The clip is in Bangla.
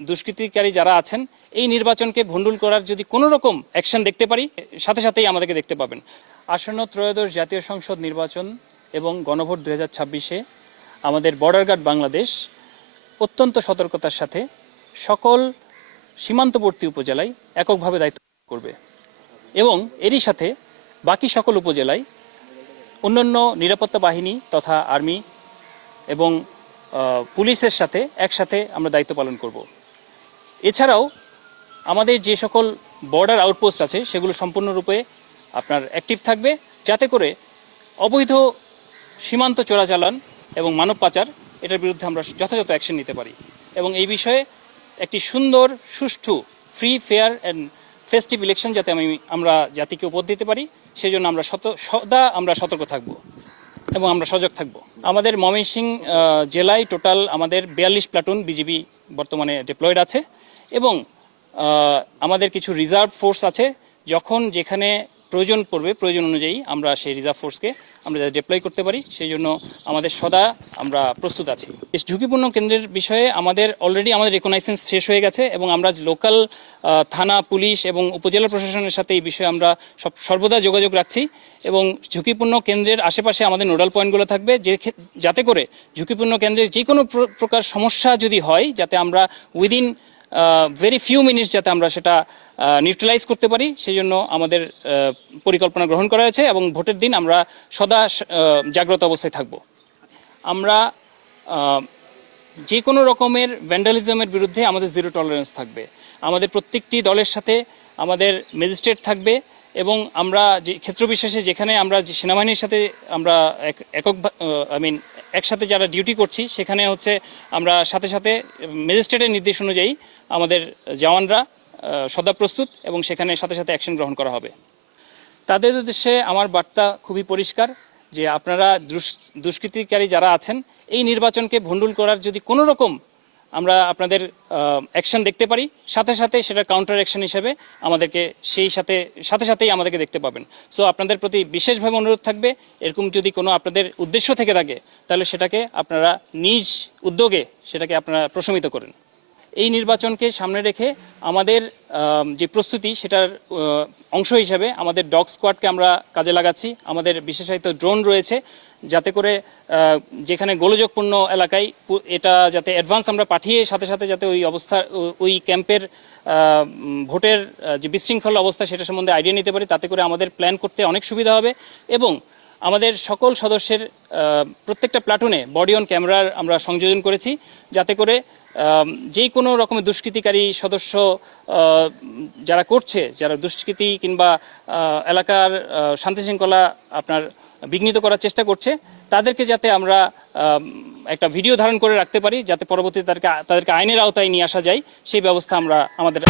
দুষ্কৃতিকারী যারা আছেন এই নির্বাচনকে ভণ্ডুল করার যদি কোনো রকম অ্যাকশন দেখতে পারি সাথে সাথেই আমাদেরকে দেখতে পাবেন। আসন্ন ত্রয়োদশ জাতীয় সংসদ নির্বাচন এবং গণভোট 2026-এ আমাদের বর্ডার গার্ড বাংলাদেশ অত্যন্ত সতর্কতার সাথে সকল সীমান্তবর্তী উপজেলায় এককভাবে দায়িত্ব করবে এবং এরই সাথে বাকি সকল উপজেলায় অন্যান্য নিরাপত্তা বাহিনী তথা আর্মি এবং পুলিশের সাথে একসাথে আমরা দায়িত্ব পালন করব। এছাড়াও আমাদের যে সকল বর্ডার আউটপোস্ট আছে সেগুলো সম্পূর্ণরূপে আপনার অ্যাক্টিভ থাকবে, যাতে করে অবৈধ সীমান্ত চোরাচালান এবং মানব পাচার এটার বিরুদ্ধে আমরা যথাযথ অ্যাকশন নিতে পারি এবং এই বিষয়ে একটি সুন্দর সুষ্ঠু free fair and festive election যাতে আমরা জাতিকে উপহার দিতে পারি সেজন্য আমরা সদা সতর্ক থাকব এবং আমরা সজাগ থাকব। আমাদের ময়মনসিংহ জেলায় টোটাল আমাদের 42 প্লাটুন বিজিবি বর্তমানে ডিপ্লয়েড আছে এবং আমাদের কিছু রিজার্ভ ফোর্স আছে। যখন যেখানে প্রয়োজন পড়বে প্রয়োজন অনুযায়ী আমরা সেই রিজার্ভ ফোর্সকে আমরা ডিপ্লয় করতে পারি সেই জন্য আমাদের সদা আমরা প্রস্তুত আছি। ঝুঁকিপূর্ণ কেন্দ্রের বিষয়ে আমাদের অলরেডি আমাদের রেকগনাইজেন্স শেষ হয়ে গেছে এবং আমরা লোকাল থানা পুলিশ এবং উপজেলা প্রশাসনের সাথে এই বিষয়ে আমরা সর্বদা যোগাযোগ রাখছি এবং ঝুঁকিপূর্ণ কেন্দ্রের আশেপাশে আমাদের নোডাল পয়েন্টগুলো থাকবে যাতে করে ঝুঁকিপূর্ণ কেন্দ্রের যে কোনো প্রকার সমস্যা যদি হয় যাতে আমরা উইদিন ভেরি ফিউ মিনিটস যাতে আমরা সেটা নিউট্রালাইজ করতে পারি সেই জন্য আমাদের পরিকল্পনা গ্রহণ করা হয়েছে এবং ভোটের দিন আমরা সদা জাগ্রত অবস্থায় থাকব। আমরা যে কোনো রকমের ভ্যান্ডালিজমের বিরুদ্ধে আমাদের জিরো টলারেন্স থাকবে। আমাদের প্রত্যেকটি দলের সাথে আমাদের ম্যাজিস্ট্রেট থাকবে এবং আমরা যে ক্ষেত্রবিশেষে যেখানে আমরা সেনাবাহিনীর সাথে আমরা একসাথে যারা ডিউটি করছি সেখানে হচ্ছে আমরা সাথে সাথে ম্যাজিস্ট্রেটের নির্দেশ অনুযায়ী আমাদের জওয়ানরা সদা প্রস্তুত এবং সেখানে সাথে সাথে অ্যাকশন গ্রহণ করা হবে। তাদের উদ্দেশ্যে আমার বার্তা খুবই পরিষ্কার যে আপনারা দুষ্কৃতিকারী যারা আছেন এই নির্বাচনকে ভণ্ডুল করার যদি কোনো রকম আমরা আপনাদের অ্যাকশন দেখতে পারি সাথে সাথে সেটা কাউন্টার অ্যাকশন হিসেবে আমাদেরকে সাথে সাথেই আমাদেরকে দেখতে পাবেন। সো আপনাদের প্রতি বিশেষভাবে অনুরোধ থাকবে এরকম যদি কোনো আপনাদের উদ্দেশ্য থেকে থাকে তাহলে সেটাকে আপনারা নিজ উদ্যোগে সেটাকে আপনারা প্রশমিত করেন। এই নির্বাচনকে সামনে রেখে আমাদের যে প্রস্তুতি সেটার অংশ হিসেবে আমাদের ডগ স্কোয়াডকে আমরা কাজে লাগাচ্ছি। আমাদের বিশেষায়িত ড্রোন রয়েছে যাতে করে যেখানে গোলযোগপূর্ণ এলাকায় এটা যাতে অ্যাডভান্স আমরা পাঠিয়ে সাথে সাথে যাতে ওই ক্যাম্পের ভোটের যে বিশৃঙ্খল অবস্থা সেটা সম্বন্ধে আইডিয়া নিতে পারি, তাতে করে আমাদের প্ল্যান করতে অনেক সুবিধা হবে এবং আমাদের সকল সদস্যের প্রত্যেকটা প্লাটুনে বডি অন ক্যামেরার আমরা সংযোজন করেছি যাতে করে যে কোনো রকমের দুষ্কৃতিকারী সদস্য যারা দুষ্কৃতি কিংবা এলাকার শান্তিশৃঙ্খলা আপনার বিঘ্নিত করার চেষ্টা করছে তাদেরকে যাতে আমরা একটা ভিডিও ধারণ করে রাখতে পারি যাতে পরবর্তীতে তাদেরকে আইনের আওতায় নিয়ে আসা যায় সেই ব্যবস্থা আমরা আমাদের